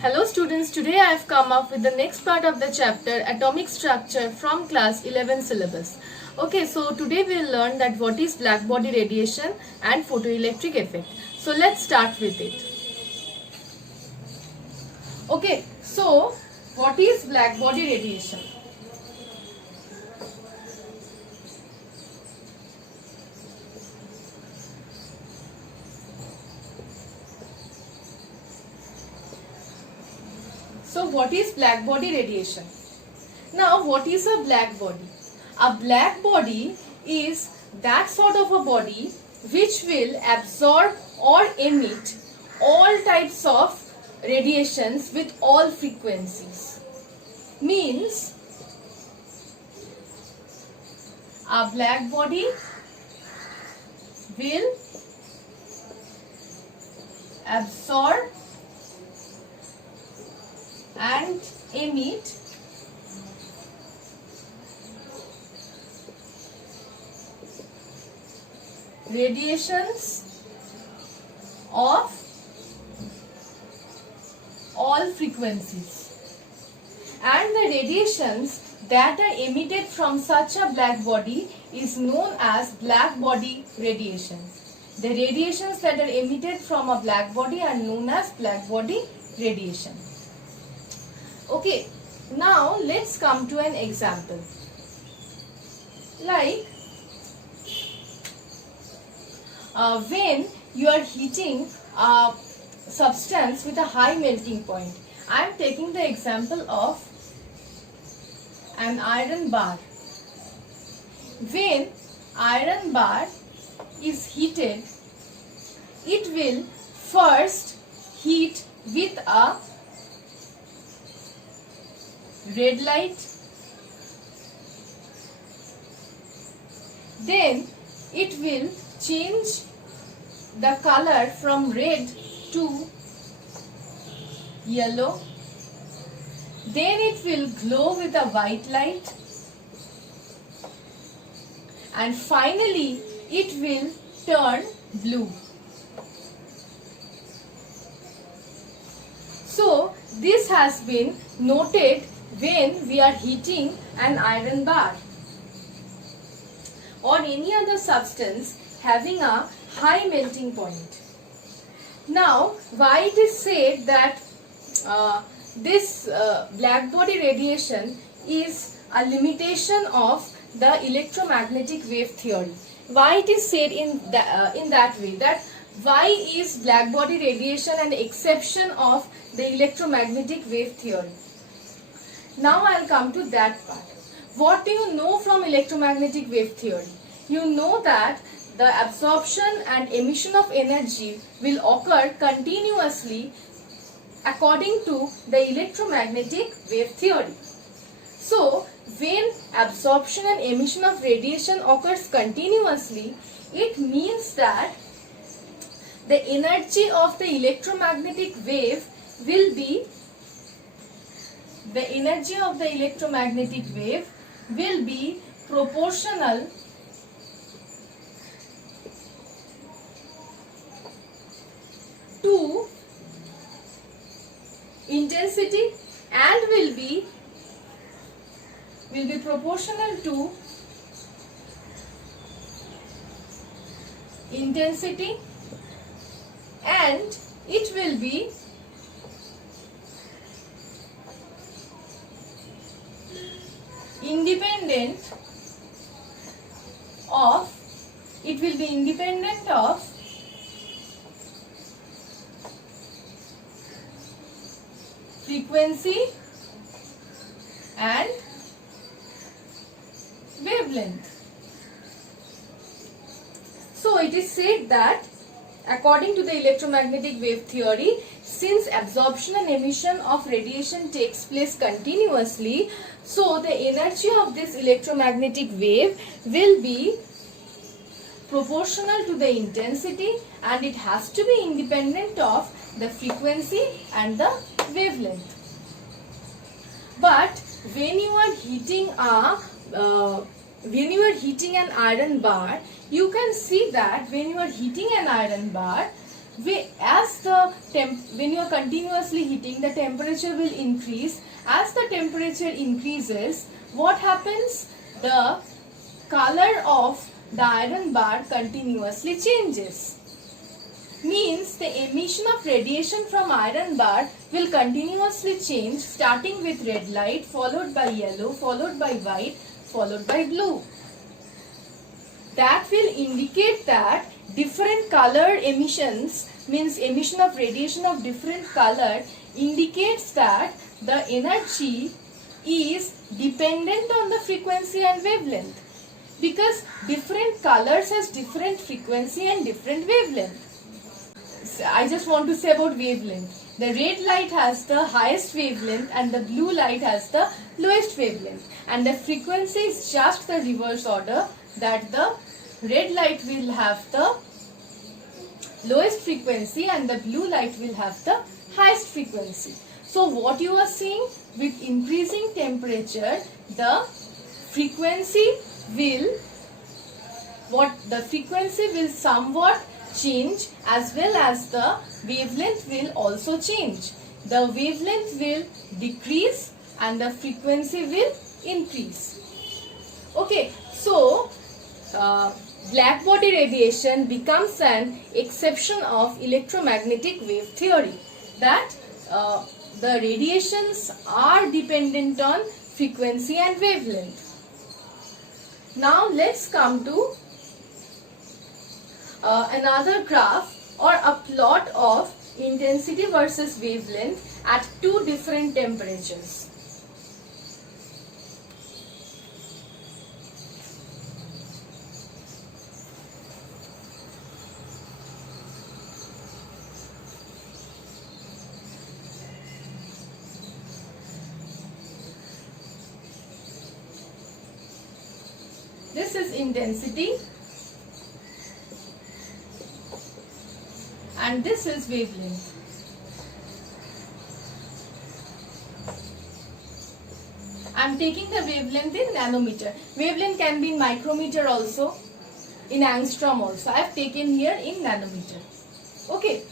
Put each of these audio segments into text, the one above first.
Hello students, today I have come up with the next part of the chapter Atomic Structure from class 11 syllabus. Okay, so today we will learn that what is black body radiation and photoelectric effect. So let's start with it. Okay, so what is black body radiation? So what is black body radiation? Now what is a black body? A black body is that sort of a body which will absorb or emit all types of radiations with all frequencies. Means a black body will absorb and emit radiations of all frequencies, and the radiations that are emitted from such a black body is known as black body radiation. The radiations that are emitted from a black body are known as black body radiation. Okay, now let's come to an example. Like when you are heating a substance with a high melting point. I am taking the example of an iron bar. When iron bar is heated, it will first heat with a red light, then it will change the color from red to yellow, then it will glow with a white light, and finally it will turn blue. So this has been noted when we are heating an iron bar or any other substance having a high melting point. Now, why it is said that this black body radiation is a limitation of the electromagnetic wave theory? Why it is said in that way, that why is black body radiation an exception of the electromagnetic wave theory? Now I will come to that part. What do you know from electromagnetic wave theory? You know that the absorption and emission of energy will occur continuously according to the electromagnetic wave theory. So, when absorption and emission of radiation occurs continuously, it means that the energy of the electromagnetic wave will be proportional to intensity and will be proportional to intensity, and it will be independent of frequency and wavelength. So it is said that according to the electromagnetic wave theory, since absorption and emission of radiation takes place continuously, so the energy of this electromagnetic wave will be proportional to the intensity, and it has to be independent of the frequency and the wavelength. But when you are heating a when you are heating an iron bar, you can see that when you are heating an iron bar, when you are continuously heating, the temperature will increase. As the temperature increases, what happens? The color of the iron bar continuously changes. Means the emission of radiation from iron bar will continuously change, starting with red light, followed by yellow, followed by white, followed by blue. That will indicate that different color emissions, means emission of radiation of different color, indicates that the energy is dependent on the frequency and wavelength, because different colors has different frequency and different wavelength. I just want to say about wavelength. The red light has the highest wavelength and the blue light has the lowest wavelength, and the frequency is just the reverse order, that the red light will have the lowest frequency and the blue light will have the highest frequency. So what you are seeing, with increasing temperature, the frequency will somewhat change, as well as the wavelength will also change. The wavelength will decrease and the frequency will increase. Okay, so black body radiation becomes an exception of electromagnetic wave theory, that the radiations are dependent on frequency and wavelength. Now let's come to another graph or a plot of intensity versus wavelength at two different temperatures. This is intensity and this is wavelength. I am taking the wavelength in nanometer. Wavelength can be in micrometer also, in angstrom also. I have taken here in nanometer. Okay.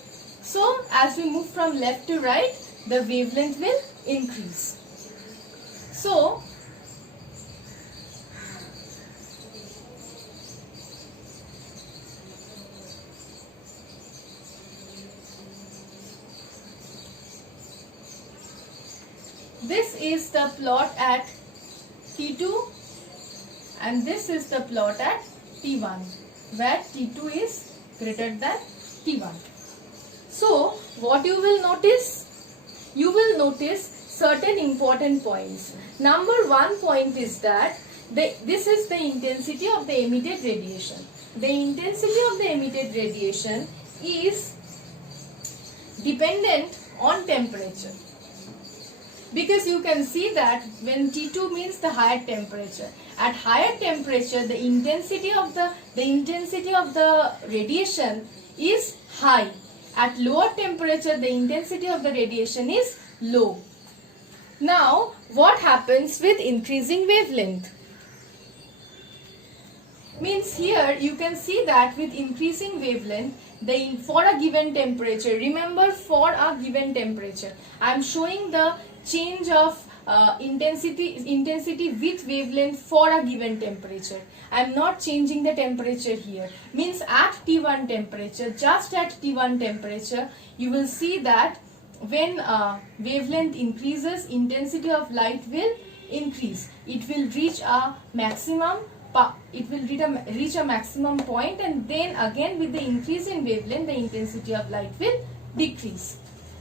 So as we move from left to right, the wavelength will increase. So this is the plot at T2 and this is the plot at T1, where T2 is greater than T1. So what you will notice? You will notice certain important points. Number one point is that this is the intensity of the emitted radiation. The intensity of the emitted radiation is dependent on temperature. Because you can see that when T2 means the higher temperature, at higher temperature the intensity of the radiation is high. At lower temperature the intensity of the radiation is low. Now what happens with increasing wavelength? Means here you can see that with increasing wavelength, for a given temperature, remember, for a given temperature, I am showing the change of intensity with wavelength for a given temperature. I am not changing the temperature here. Means at T1 temperature, just at T1 temperature, you will see that when wavelength increases, intensity of light will increase. It will reach a maximum. Reach a maximum point, and then again with the increase in wavelength, the intensity of light will decrease.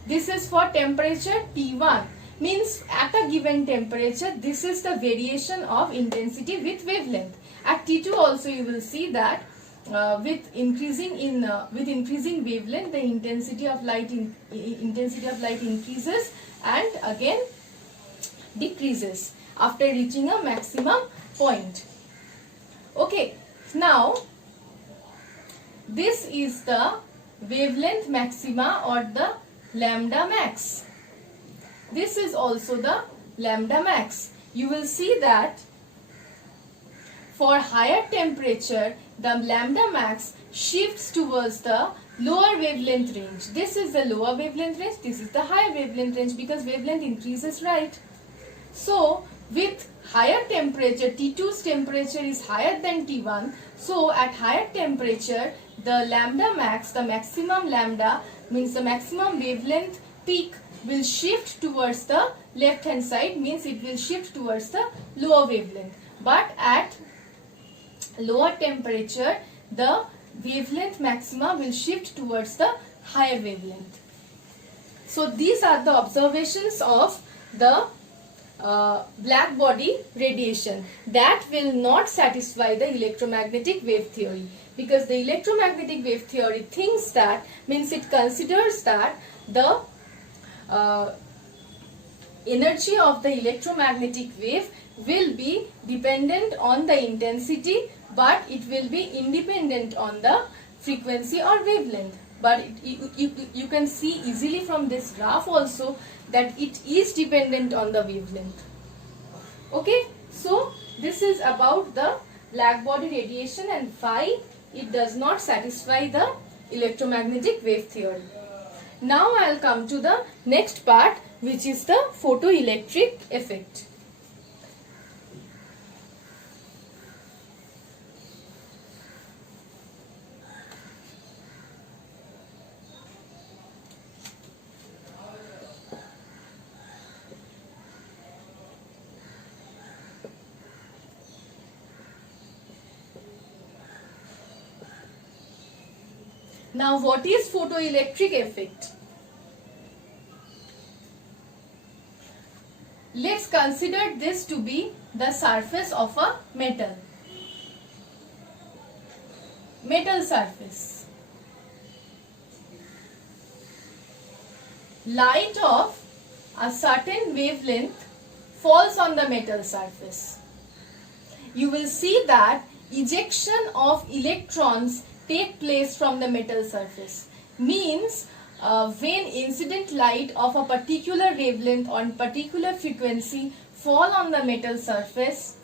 This is for temperature T1. Means at a given temperature, this is the variation of intensity with wavelength. At T2 also you will see that with increasing wavelength, the intensity of light increases and again decreases after reaching a maximum point. Okay, now this is the wavelength maxima or the lambda max. This is also the lambda max. You will see that for higher temperature, the lambda max shifts towards the lower wavelength range. This is the lower wavelength range, this is the higher wavelength range, because wavelength increases, right? So with higher temperature, T2's temperature is higher than T1. So at higher temperature, the lambda max, the maximum lambda, means the maximum wavelength peak, will shift towards the left hand side, means it will shift towards the lower wavelength. But at lower temperature, the wavelength maxima will shift towards the higher wavelength. So these are the observations of the black body radiation that will not satisfy the electromagnetic wave theory, because the electromagnetic wave theory thinks that, means it considers that the energy of the electromagnetic wave will be dependent on the intensity, but it will be independent on the frequency or wavelength. But you can see easily from this graph also that it is dependent on the wavelength. Okay, so this is about the black body radiation and why it does not satisfy the electromagnetic wave theory. Now I will come to the next part, which is the photoelectric effect. Now what is photoelectric effect? Let's consider this to be the surface of a metal surface. Light of a certain wavelength falls on the metal surface. You will see that ejection of electrons take place from the metal surface. Means when incident light of a particular wavelength on particular frequency fall on the metal surface,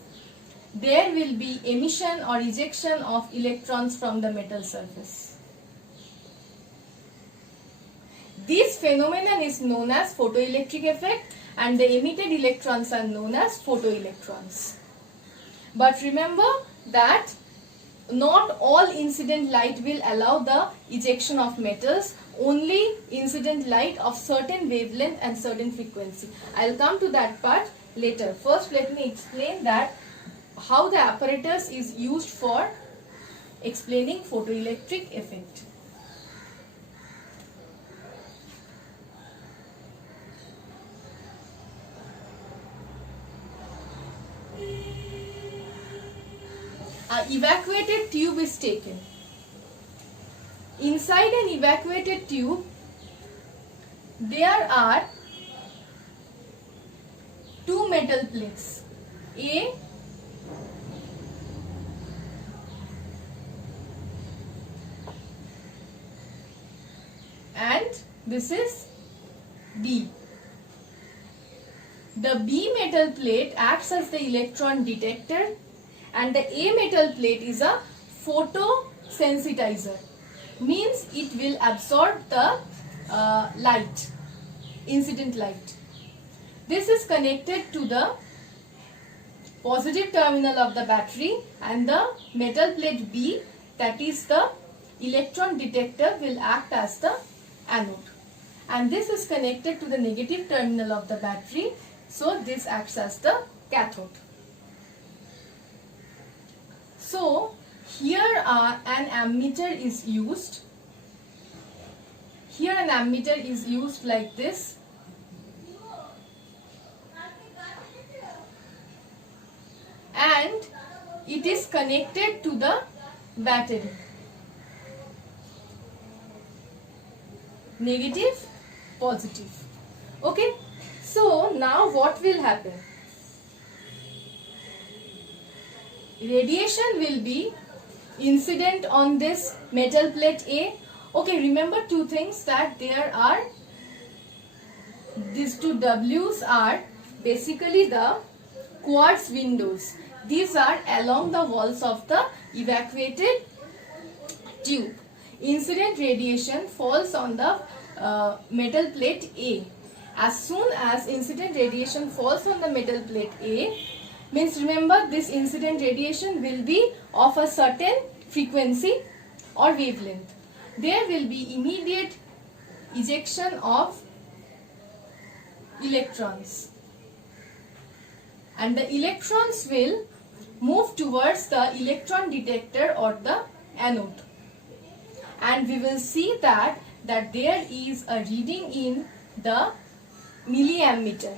there will be emission or ejection of electrons from the metal surface. This phenomenon is known as photoelectric effect, and the emitted electrons are known as photoelectrons. But remember that not all incident light will allow the ejection of metals, only incident light of certain wavelength and certain frequency. I will come to that part later. First let me explain that how the apparatus is used for explaining photoelectric effect. An evacuated tube is taken. Inside an evacuated tube, there are two metal plates, A and this is B. The B metal plate acts as the electron detector, and the A metal plate is a photosensitizer. Means it will absorb the light, incident light. This is connected to the positive terminal of the battery, and the metal plate B, that is the electron detector, will act as the anode. And this is connected to the negative terminal of the battery, so this acts as the cathode. So here an ammeter is used. Here an ammeter is used like this. And it is connected to the battery. Negative, positive. Okay. So now what will happen? Radiation will be incident on this metal plate A. Okay, remember two things, that there are these two W's are basically the quartz windows. These are along the walls of the evacuated tube. Incident radiation falls on the metal plate A. As soon as incident radiation falls on the metal plate A, means remember this incident radiation will be of a certain frequency or wavelength. There will be immediate ejection of electrons, and the electrons will move towards the electron detector or the anode, and we will see that there is a reading in the milliammeter.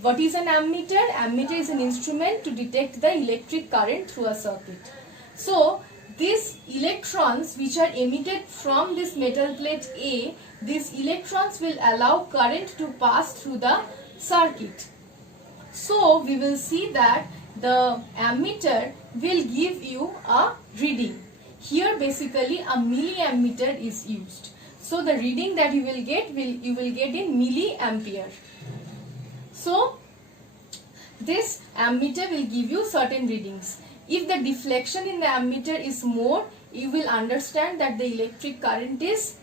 What is an ammeter? Ammeter is an instrument to detect the electric current through a circuit. So these electrons which are emitted from this metal plate A, these electrons will allow current to pass through the circuit. So we will see that the ammeter will give you a reading. Here basically a milliammeter is used. So the reading that you will get in milliampere. So this ammeter will give you certain readings. If the deflection in the ammeter is more, you will understand that the electric current is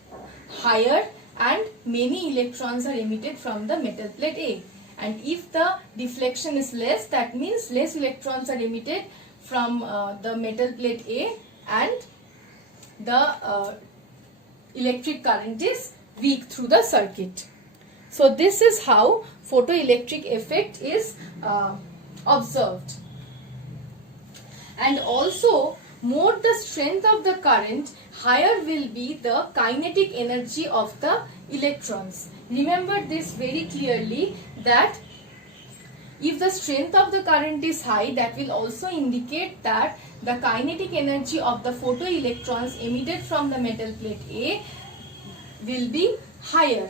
higher and many electrons are emitted from the metal plate A. And if the deflection is less, that means less electrons are emitted from the metal plate A and the electric current is weak through the circuit. So this is how photoelectric effect is observed. And also, more the strength of the current, higher will be the kinetic energy of the electrons. Remember this very clearly, that if the strength of the current is high, that will also indicate that the kinetic energy of the photoelectrons emitted from the metal plate A will be higher.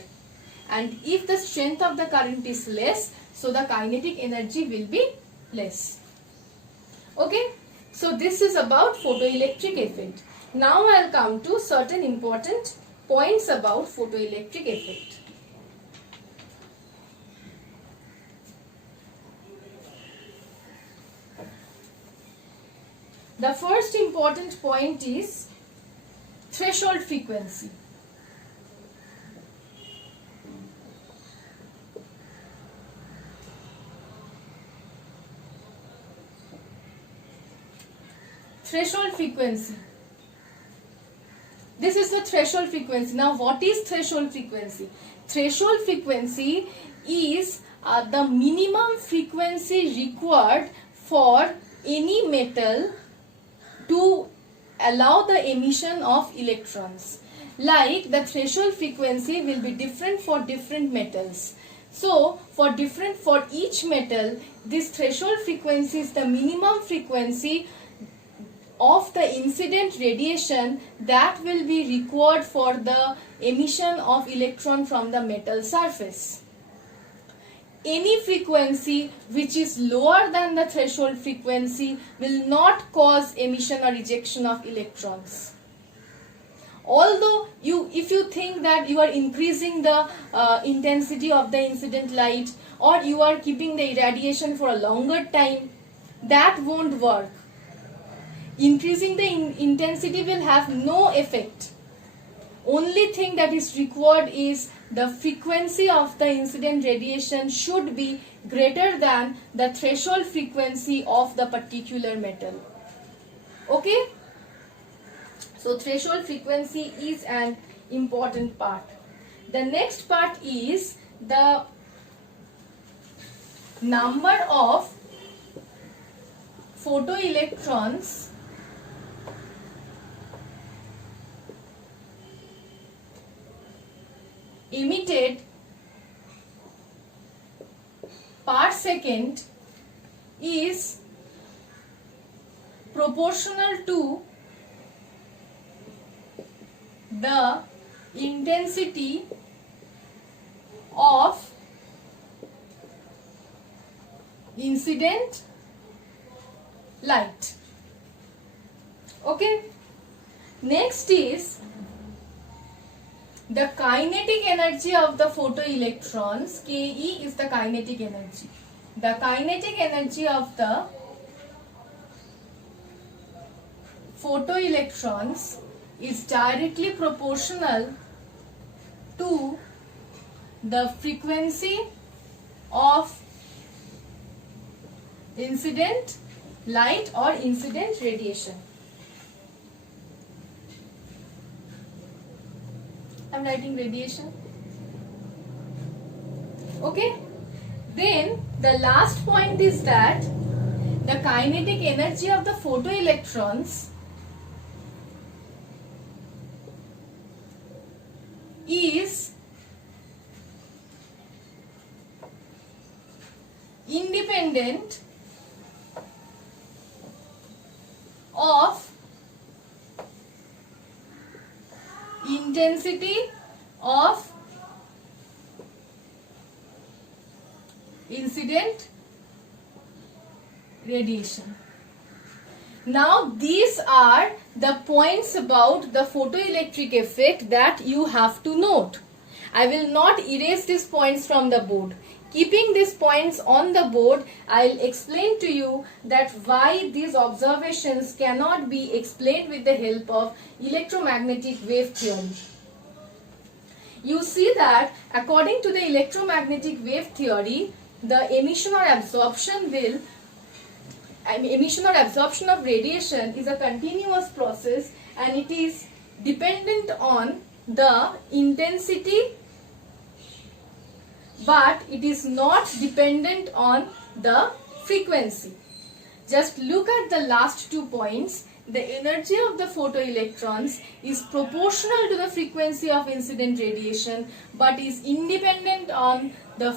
And if the strength of the current is less, so the kinetic energy will be less. Okay, so this is about photoelectric effect. Now I will come to certain important points about photoelectric effect. The first important point is threshold frequency. Threshold frequency. This is the threshold frequency. Now what is threshold frequency? Threshold frequency is the minimum frequency required for any metal to allow the emission of electrons. Like the threshold frequency will be different for different metals. So for each metal, this threshold frequency is the minimum frequency of the incident radiation that will be required for the emission of electron from the metal surface. Any frequency which is lower than the threshold frequency will not cause emission or ejection of electrons. Although if you think that you are increasing the intensity of the incident light, or you are keeping the irradiation for a longer time, that won't work. Increasing the intensity will have no effect. Only thing that is required is the frequency of the incident radiation should be greater than the threshold frequency of the particular metal. Okay? So threshold frequency is an important part. The next part is the number of photoelectrons emitted per second is proportional to the intensity of incident light. Okay. Next is the kinetic energy of the photoelectrons. Ke is the kinetic energy. The kinetic energy of the photoelectrons is directly proportional to the frequency of incident light or incident radiation. I am writing radiation. Okay. Then the last point is that the kinetic energy of the photoelectrons is independent of intensity of incident radiation. Now these are the points about the photoelectric effect that you have to note. I will not erase these points from the board. Keeping these points on the board, I will explain to you that why these observations cannot be explained with the help of electromagnetic wave theory. You see that according to the electromagnetic wave theory, the emission or absorption of radiation is a continuous process and it is dependent on the intensity, but it is not dependent on the frequency. Just look at the last 2 points. The energy of the photoelectrons is proportional to the frequency of incident radiation, but is independent on the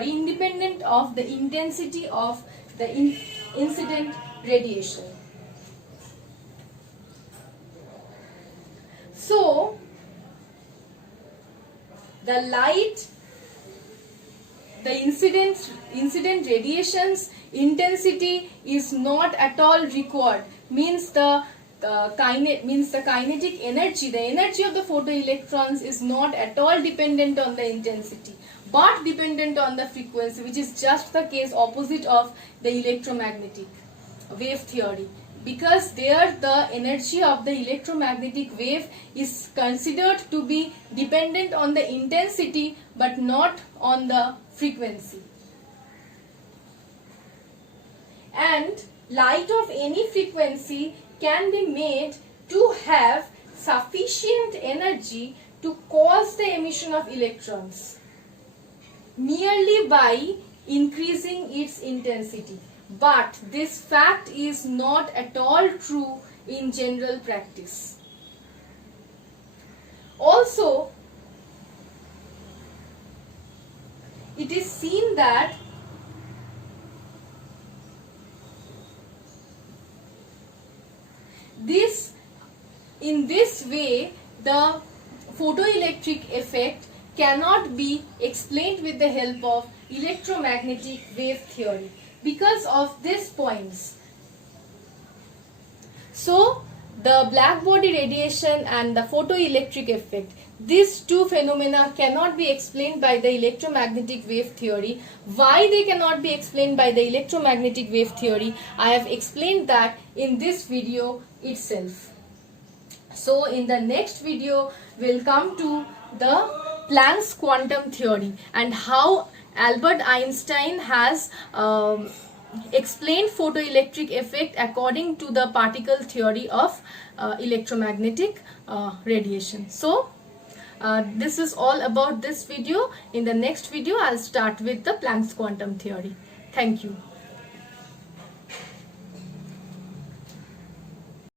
independent of the intensity of the incident radiation. So, the light, the incident radiation's intensity is not at all required. Means the kinetic energy, the energy of the photoelectrons is not at all dependent on the intensity, but dependent on the frequency, which is just the case opposite of the electromagnetic wave theory. Because there the energy of the electromagnetic wave is considered to be dependent on the intensity but not on the frequency. And light of any frequency can be made to have sufficient energy to cause the emission of electrons merely by increasing its intensity. But this fact is not at all true in general practice. Also, it is seen that in this way the photoelectric effect cannot be explained with the help of electromagnetic wave theory because of these points. So, the black body radiation and the photoelectric effect, these two phenomena cannot be explained by the electromagnetic wave theory. Why they cannot be explained by the electromagnetic wave theory, I have explained that in this video itself. So, in the next video, we'll come to the Planck's quantum theory and how Albert Einstein has explained photoelectric effect according to the particle theory of electromagnetic radiation. So, this is all about this video. In the next video, I'll start with the Planck's quantum theory. Thank you.